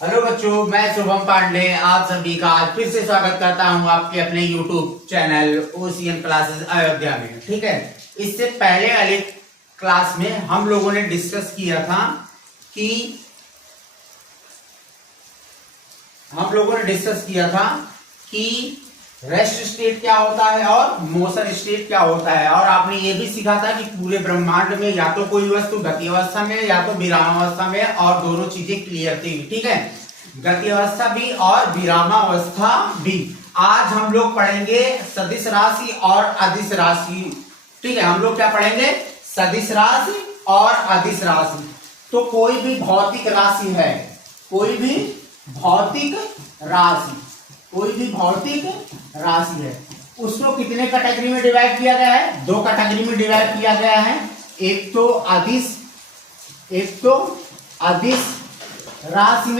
Hello बच्चों, मैं शुभम पांडे आप सभी का आज फिर से स्वागत करता हूं आपके अपने YouTube channel OCN classes Ayodhya में। ठीक है, इससे पहले वाले क्लास में हम लोगों ने डिस्कस किया था कि रेस्ट स्टेट क्या होता है और मोशन स्टेट क्या होता है। और आपने ये भी सीखा था कि पूरे ब्रह्मांड में या तो कोई वस्तु गति अवस्था में या तो विरामावस्था में, और दोनों चीजें क्लियर थी। ठीक है, गति अवस्था भी और विरामावस्था भी। आज हम लोग पढ़ेंगे सदिश राशि और अदिश राशि। ठीक है, हम लोग क्या पढ़ेंगे? सदिश राशि और अदिश राशि। तो कोई भी भौतिक राशि है, कोई भी भौतिक राशि है, उसको कितने कैटेगरी में डिवाइड किया गया है? दो कैटेगरी में डिवाइड किया गया है। एक तो अदिश राशि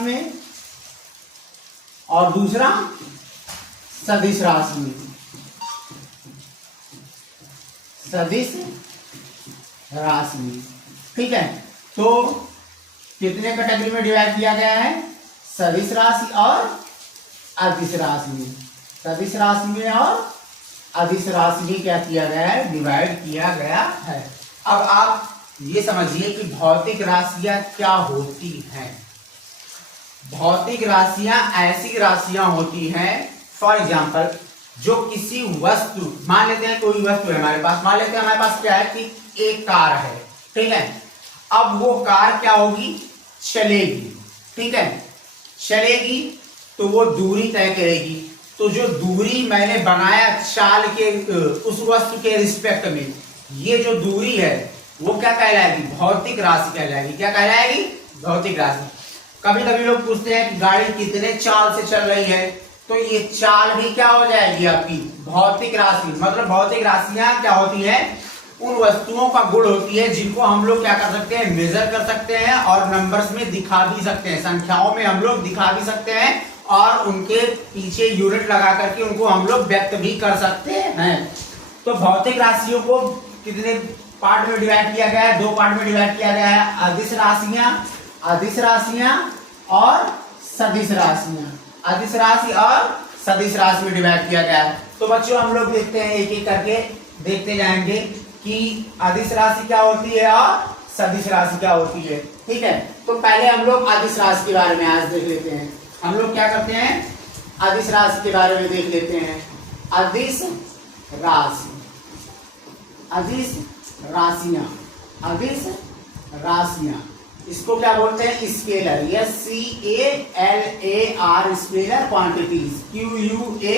में, और दूसरा सदिश राशि में। ठीक है, तो कितने कैटेगरी में डिवाइड किया गया है? सदिश राशि और अदिश राशि में। सदिश राशि में और अदिश राशि में क्या किया गया है? डिवाइड किया गया है। अब आप ये समझिए कि भौतिक राशियां क्या होती हैं। भौतिक राशियां ऐसी राशियां होती हैं, फॉर एग्जाम्पल, जो किसी वस्तु, मान लेते हैं कोई वस्तु है हमारे पास, मान लेते हैं हमारे पास क्या है कि एक कार है। ठीक है, अब वो कार क्या होगी? चलेगी। ठीक है, चलेगी तो वो दूरी तय करेगी। तो जो दूरी मैंने बनाया चाल के उस वस्तु के रिस्पेक्ट में, ये जो दूरी है वो क्या कहलाएगी? भौतिक राशि कहलाएगी। क्या कहलाएगी? भौतिक राशि। कभी कभी लोग पूछते हैं कि गाड़ी कितने चाल से चल रही है, तो ये चाल भी क्या हो जाएगी? आपकी भौतिक राशि। मतलब भौतिक राशियां क्या होती है? उन वस्तुओं का गुण होती है जिनको हम लोग क्या कर सकते हैं? मेजर कर सकते हैं और नंबर्स में दिखा भी सकते हैं, संख्याओं में हम लोग दिखा भी सकते हैं, और उनके पीछे यूनिट लगा करके उनको हम लोग व्यक्त भी कर सकते हैं। तो भौतिक राशियों को कितने पार्ट में डिवाइड किया गया है? दो पार्ट में डिवाइड किया गया है। अदिश राशियां और सदिश राशियां। अदिश राशि और सदिश राशि में डिवाइड किया गया है। तो बच्चों हम लोग देखते हैं, एक एक करके देखते जाएंगे कि अदिश राशि क्या होती है और सदिश राशि क्या होती है। ठीक है, तो पहले हम लोग अदिश राशि के बारे में आज देख लेते हैं। हम लोग क्या करते हैं? अदिश राशि के बारे में देख लेते हैं। अदिश राशियां, इसको क्या बोलते हैं? Scalar. SCALAR, scalar quantities. QUANITIES,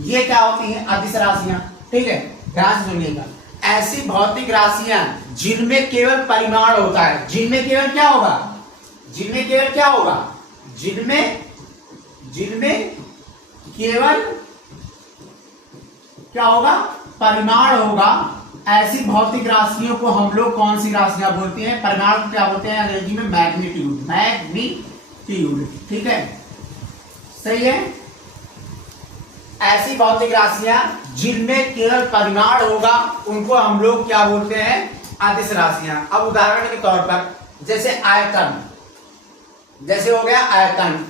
ये क्या होती हैं? अदिश राशियां। ठीक है, ध्यान से सुनिएगा। ऐसी भौतिक राशियां जिनमें केवल परिमाण होता है, जिनमें केवल क्या होगा? जिनमें केवल क्या होगा? परिमाण होगा। ऐसी भौतिक राशियों को हम लोग कौन सी राशियां बोलते हैं? परिमाण को क्या बोलते हैं अंग्रेजी में? मैग्नीट्यूड। ठीक है, सही है। ऐसी भौतिक राशियां जिनमें केवल परिमाण होगा, उनको हम लोग क्या बोलते हैं? अदिश राशियां। अब उदाहरण के तौर पर जैसे आयतन, जैसे हो गया आयतन,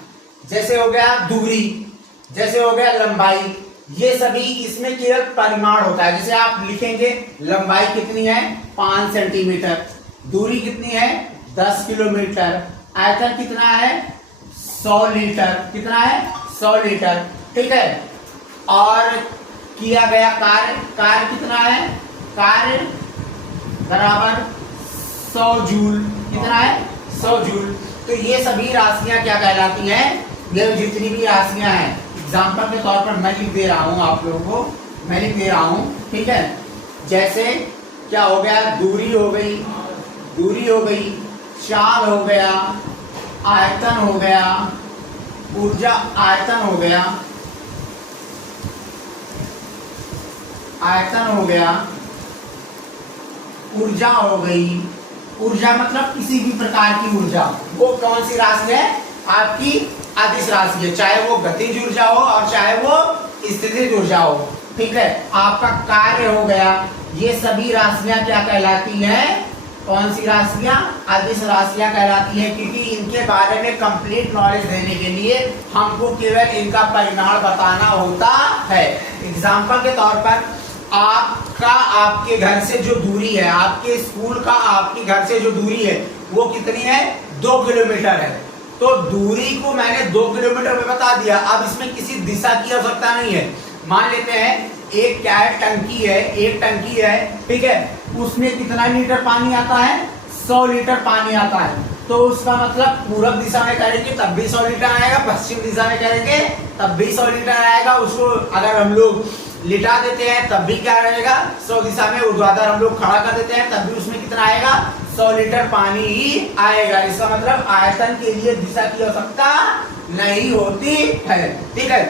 जैसे हो गया दूरी, जैसे हो गया लंबाई, ये सभी इसमें केवल परिमाण होता है। जैसे आप लिखेंगे लंबाई कितनी है? 5 सेंटीमीटर, दूरी कितनी है? 10 किलोमीटर, आयतन कितना है? 100 लीटर। कितना है? 100 लीटर। ठीक है, और किया गया कार्य कितना है? कार्य बराबर 100 जूल। कितना है? 100 जूल। तो ये सभी राशियां क्या कहलाती हैं? ये जितनी भी राशियां हैं, एग्जाम्पल के तौर पर मैं लिख दे रहा हूं आप लोगों को, मैं लिख दे रहा हूं। ठीक है, जैसे क्या हो गया? दूरी हो गई, चाल हो गया, आयतन हो गया, ऊर्जा आयतन हो गया, ऊर्जा हो गई। ऊर्जा मतलब किसी भी प्रकार की ऊर्जा, वो कौन सी राशि है? आपकी अदिश राशि है, चाहे वो गतिज ऊर्जा हो और चाहे वो स्थितिज ऊर्जा हो। ठीक है, आपका कार्य हो गया। ये सभी राशियां क्या कहलाती हैं? कौन सी राशियां? अदिश राशियां कहलाती हैं, क्योंकि इनके बारे में कंप्लीट नॉलेज देने के लिए हमको केवल इनका परिमाण बताना होता है। एग्जाम्पल के तौर पर आपका आपके घर से जो दूरी है, आपके स्कूल का आपके घर से जो दूरी है वो कितनी है? 2 किलोमीटर है। तो दूरी को मैंने 2 किलोमीटर में बता दिया। अब इसमें किसी दिशा की आवश्यकता नहीं है। मान लेते हैं एक क्या है, टंकी है, एक टंकी है, ठीक है, उसमें कितना लीटर पानी आता है? 100 लीटर पानी आता है। तो उसका मतलब पूरब दिशा में करेंगे तब भी 100 लीटर आएगा, पश्चिम दिशा में करेंगे तब भी 100 लीटर आएगा। उसको अगर हम लोग लिटा देते हैं तब भी क्या रहेगा? 100 दिशा में। ऊर्ध्वाधर हम लोग खड़ा कर देते हैं तब भी उसमें कितना आएगा? 100 लीटर पानी ही आएगा। इसका मतलब आयतन के लिए दिशा की आवश्यकता नहीं होती है, ठीक है।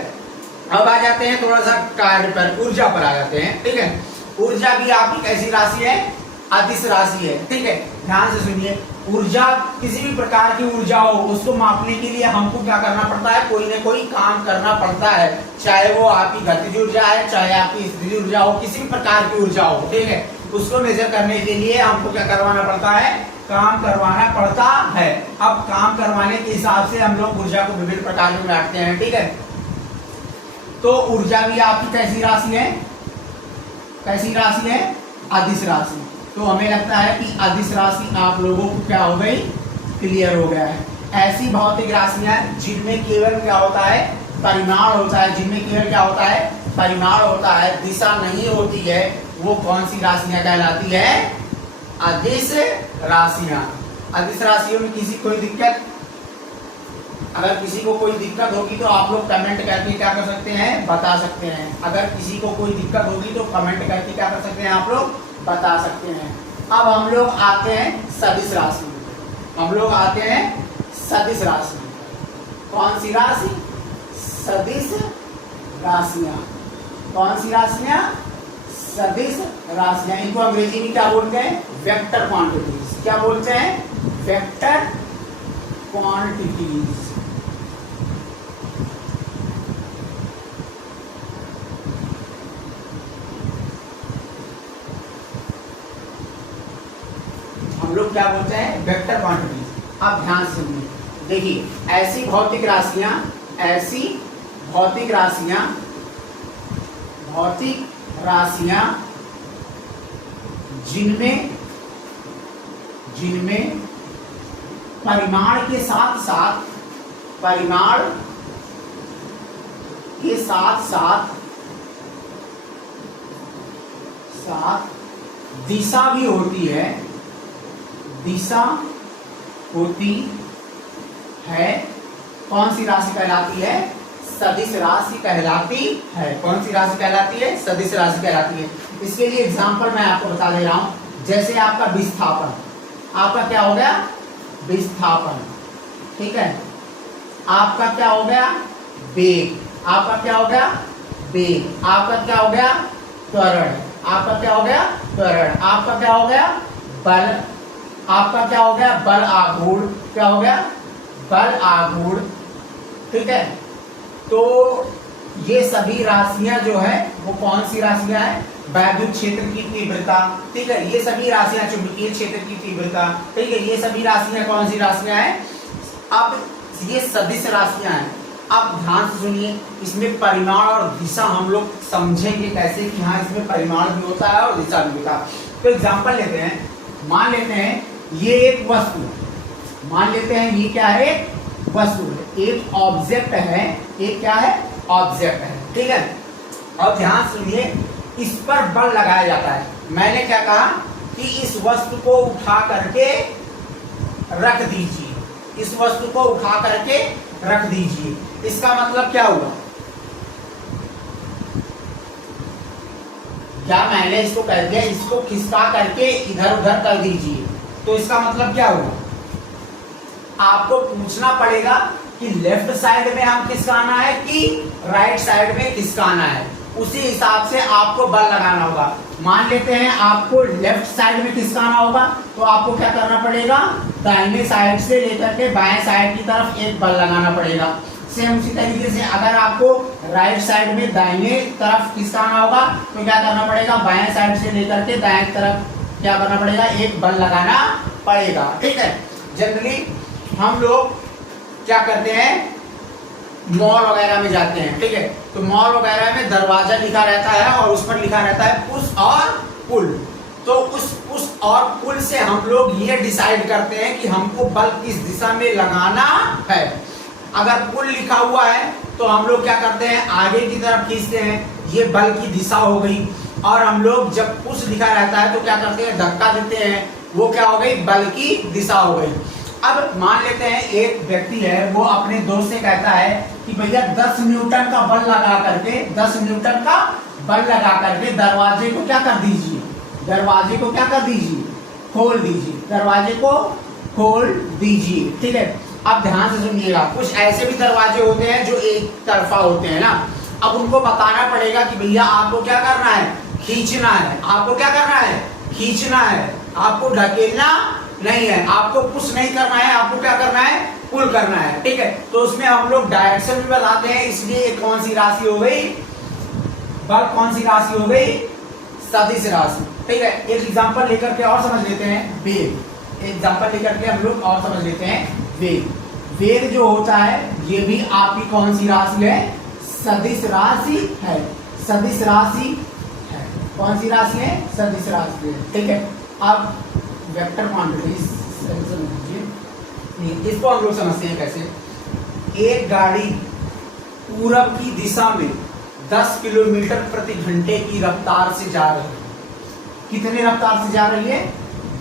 अब आ जाते हैं थोड़ा सा कार्य पर, ऊर्जा पर आ जाते हैं, ठीक है। ऊर्जा भी आपकी कैसी राशि है? अदिश राशि है, ठीक है। ध्यान से सुनिए, ऊर्जा किसी भी प्रकार की ऊर्जा हो उसको मापने के लिए हमको क्या करना पड़ता है? कोई ना कोई काम करना पड़ता है, चाहे वो आपकी गतिज ऊर्जा है, चाहे आपकी स्थिर ऊर्जा हो, किसी भी प्रकार की ऊर्जा हो, ठीक है। उसको मेजर करने के लिए हमको क्या करवाना पड़ता है? काम करवाना पड़ता है। अब काम करवाने के हिसाब से हम लोग ऊर्जा को विभिन्न प्रकार में बांटते हैं, ठीक है। तो ऊर्जा भी आपकी कैसी राशि है? कैसी राशि है? अदिश राशि। तो हमें लगता है कि अदिश राशि आप लोगों को क्या हो गई? क्लियर हो गया है। ऐसी भौतिक राशियां जिनमें केवल क्या होता है? परिमाण होता है, जिनमें केवल क्या होता है? परिमाण होता है, दिशा नहीं होती है, वो कौन सी राशियां कहलाती है? अदिश राशियां। अदिश राशियों में किसी कोई दिक्कत? अगर किसी को कोई दिक्कत होगी तो आप लोग कमेंट करके क्या कर सकते हैं? बता सकते हैं। अगर किसी को कोई दिक्कत होगी तो कमेंट करके क्या कर सकते हैं? आप लोग बता सकते हैं। अब हम लोग आते हैं सदिश राशि में। हम लोग आते हैं सदिश राशि में। कौन सी राशि? सदिश राशियां। कौन सी राशियां? सदिश राशियां। इनको अंग्रेजी में क्या बोलते हैं? Vector quantities. क्या बोलते हैं? Vector quantities. हम लोग क्या बोलते हैं? Vector quantities. अब ध्यान से सुनिए, देखिए, ऐसी भौतिक राशियां, ऐसी भौतिक राशियां, भौतिक राशियां जिनमें जिनमें परिमाण के साथ साथ, परिमाण के साथ साथ दिशा भी होती है, दिशा होती है। कौन सी राशि कहलाती है? सदिश राशि कहलाती है। कौन सी राशि कहलाती है? सदिश राशि कहलाती है। इसके लिए एग्जांपल मैं आपको बता दे रहा हूं। जैसे आपका विस्थापन, आपका क्या हो गया? विस्थापन, ठीक है। आपका क्या हो गया? वेग। आपका क्या हो गया? वेग। आपका क्या हो गया? त्वरण। आपका क्या हो गया? त्वरण। आपका क्या हो गया? बल। आपका क्या हो गया? बल आघूर्ण। क्या हो गया? बल आघूर्ण, ठीक है। तो ये सभी राशियां जो है वो कौन सी राशियां हैं? वैद्युत क्षेत्र की तीव्रता, ठीक है। ये सभी राशियां, चुंबकीय क्षेत्र की तीव्रता, ठीक है। ये सभी राशियां कौन सी राशियां हैं? अब ये सदिश राशियां हैं। अब ध्यान से सुनिए, इसमें परिमाण और दिशा हम लोग समझेंगे कैसे कि हाँ इसमें परिमाण भी होता है और दिशा भी होता है। तो एग्जाम्पल लेते हैं। मान लेते हैं ये एक वस्तु है। मान लेते हैं ये क्या है? एक वस्तु है, एक ऑब्जेक्ट है। एक क्या है? ऑब्जेक्ट है, ठीक है। अब ध्यान सुनिए, इस पर बल लगाया जाता है। मैंने क्या कहा कि इस वस्तु को उठा करके रख दीजिए। इस वस्तु को उठा करके रख दीजिए। इसका मतलब क्या हुआ? क्या मैंने इसको कह दिया इसको खिसका करके इधर उधर कर दीजिए, तो इसका मतलब क्या हुआ? आपको पूछना पड़ेगा कि लेफ्ट साइड में हम खिसकाना है कि राइट साइड में खिसकाना है। उसी हिसाब से आपको बल लगाना होगा। मान लेते हैं आपको लेफ्ट साइड में खिसकाना होगा, तो आपको क्या करना पड़ेगा? दाहिने साइड से लेकर के बाएं साइड की तरफ एक बल लगाना पड़ेगा। सेम उसी तरीके से अगर आपको राइट साइड में दाहिने तरफ किसका आना होगा, तो क्या करना पड़ेगा, बाएं साइड से लेकर के दाएं तरफ क्या करना पड़ेगा, एक बल लगाना पड़ेगा। ठीक है, जनरली हम लोग क्या करते हैं, मॉल वगैरह में जाते हैं। ठीक है, तो मॉल वगैरह में दरवाजा लिखा रहता है और उस पर लिखा रहता है पुश और पुल। तो उस पुश और पुल से हम लोग ये डिसाइड करते हैं कि हमको बल किस दिशा में लगाना है। अगर पुल लिखा हुआ है तो हम लोग क्या करते हैं, आगे की तरफ खींचते हैं, ये बल की दिशा हो गई। और हम लोग जब पुश लिखा रहता है तो क्या करते हैं, धक्का देते हैं, वो क्या हो गई, बल की दिशा हो गई। अब मान लेते हैं एक व्यक्ति है, वो अपने दोस्त से कहता है कि भैया 10 न्यूटन का बल लगा करके, 10 न्यूटन का बल लगा करके दरवाजे को क्या कर दीजिए, दरवाजे को क्या कर दीजिए, खोल दीजिए, दरवाजे को खोल दीजिए। ठीक है, अब ध्यान से सुनिएगा, कुछ ऐसे भी दरवाजे होते हैं जो एक तरफा होते हैं ना। अब उनको बताना पड़ेगा कि भैया आपको क्या करना है, खींचना है, आपको क्या करना है, खींचना है, आपको ढकेलना नहीं है, आपको पुश नहीं करना है, आपको क्या करना है, पुल करना है। ठीक है, तो उसमें हम लोग डायरेक्शन भी बताते हैं, इसलिए कौन सी राशि हो गई, बल कौन सी राशि हो गई, सदिश राशि। ठीक है, एक एग्जांपल लेकर के और समझ लेते हैं वेग। एग्जांपल लेकर के हम लोग और समझ लेते हैं वेग। वेग जो होता है ये भी आपकी कौन सी राशि है, सदिश राशि है, सदिश राशि है। कौन सी राशि है, सदिश राशि है। ठीक है, अब वेक्टर क्वांटिटीज समझिए, इसको हम लोग समझते हैं कैसे। एक गाड़ी पूरब की दिशा में 10 किलोमीटर प्रति घंटे की रफ्तार से जा रही है। कितने रफ्तार से जा रही है,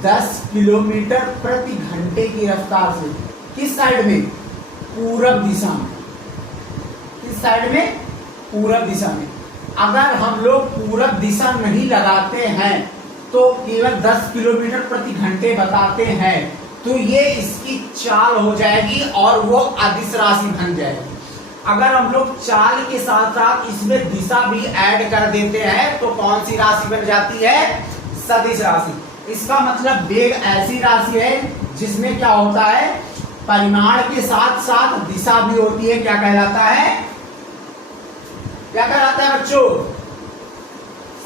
10 किलोमीटर प्रति घंटे की रफ्तार से। किस साइड में, पूरब दिशा में। किस साइड में, पूरब दिशा में। अगर हम लोग पूरब दिशा नहीं लगाते हैं तो केवल 10 किलोमीटर प्रति घंटे बताते हैं, तो ये इसकी चाल हो जाएगी और वो अदिश राशि बन जाएगी। अगर हम लोग चाल के साथ साथ इसमें दिशा भी ऐड कर देते हैं तो कौन सी राशि बन जाती है, सदिश राशि। इसका मतलब वेग ऐसी राशि है जिसमें क्या होता है, परिमाण के साथ साथ दिशा भी होती है। क्या कहलाता है, क्या कहलाता है बच्चों,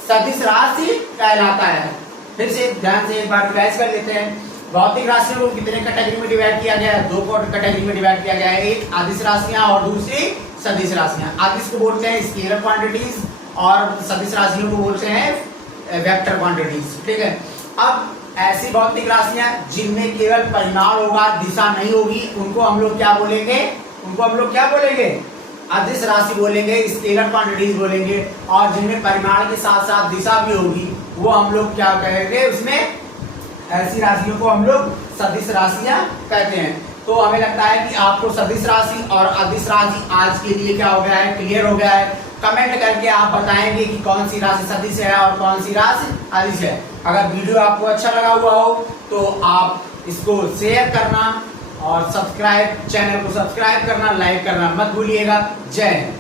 सदिश राशि कहलाता है। फिर से ध्यान से एक बार रिवाइज कर लेते हैं। भौतिक राशियों को कितने कैटेगरी में डिवाइड किया गया है, 2 कैटेगरी में डिवाइड किया गया है। एक अदिश राशियां और दूसरी सदिश राशियां। अदिश को बोलते हैं स्केलर क्वांटिटीज और सदिश राशियों को बोलते हैं वेक्टर क्वांटिटीज। ठीक है, अब ऐसी भौतिक राशियां जिनमें केवल परिमाण होगा, दिशा नहीं होगी, उनको हम लोग क्या बोलेंगे, उनको हम लोग क्या बोलेंगे, अदिश राशि बोलेंगे, स्केलर क्वांटिटीज बोलेंगे। और जिनमें परिमाण के साथ साथ दिशा भी होगी वो हम लोग क्या कहेंगे, उसमें ऐसी राशियों को हम लोग सदिश राशियां कहते हैं। तो हमें लगता है कि आपको सदिश राशि और अदिश राशि आज के लिए क्या हो गया है, क्लियर हो गया है। कमेंट करके आप बताएंगे कि कौन सी राशि सदिश है और कौन सी राशि अदिश है। अगर वीडियो आपको अच्छा लगा हुआ हो तो आप इसको शेयर करना और सब्सक्राइब, चैनल को सब्सक्राइब करना, लाइक करना मत भूलिएगा। जय हिंद।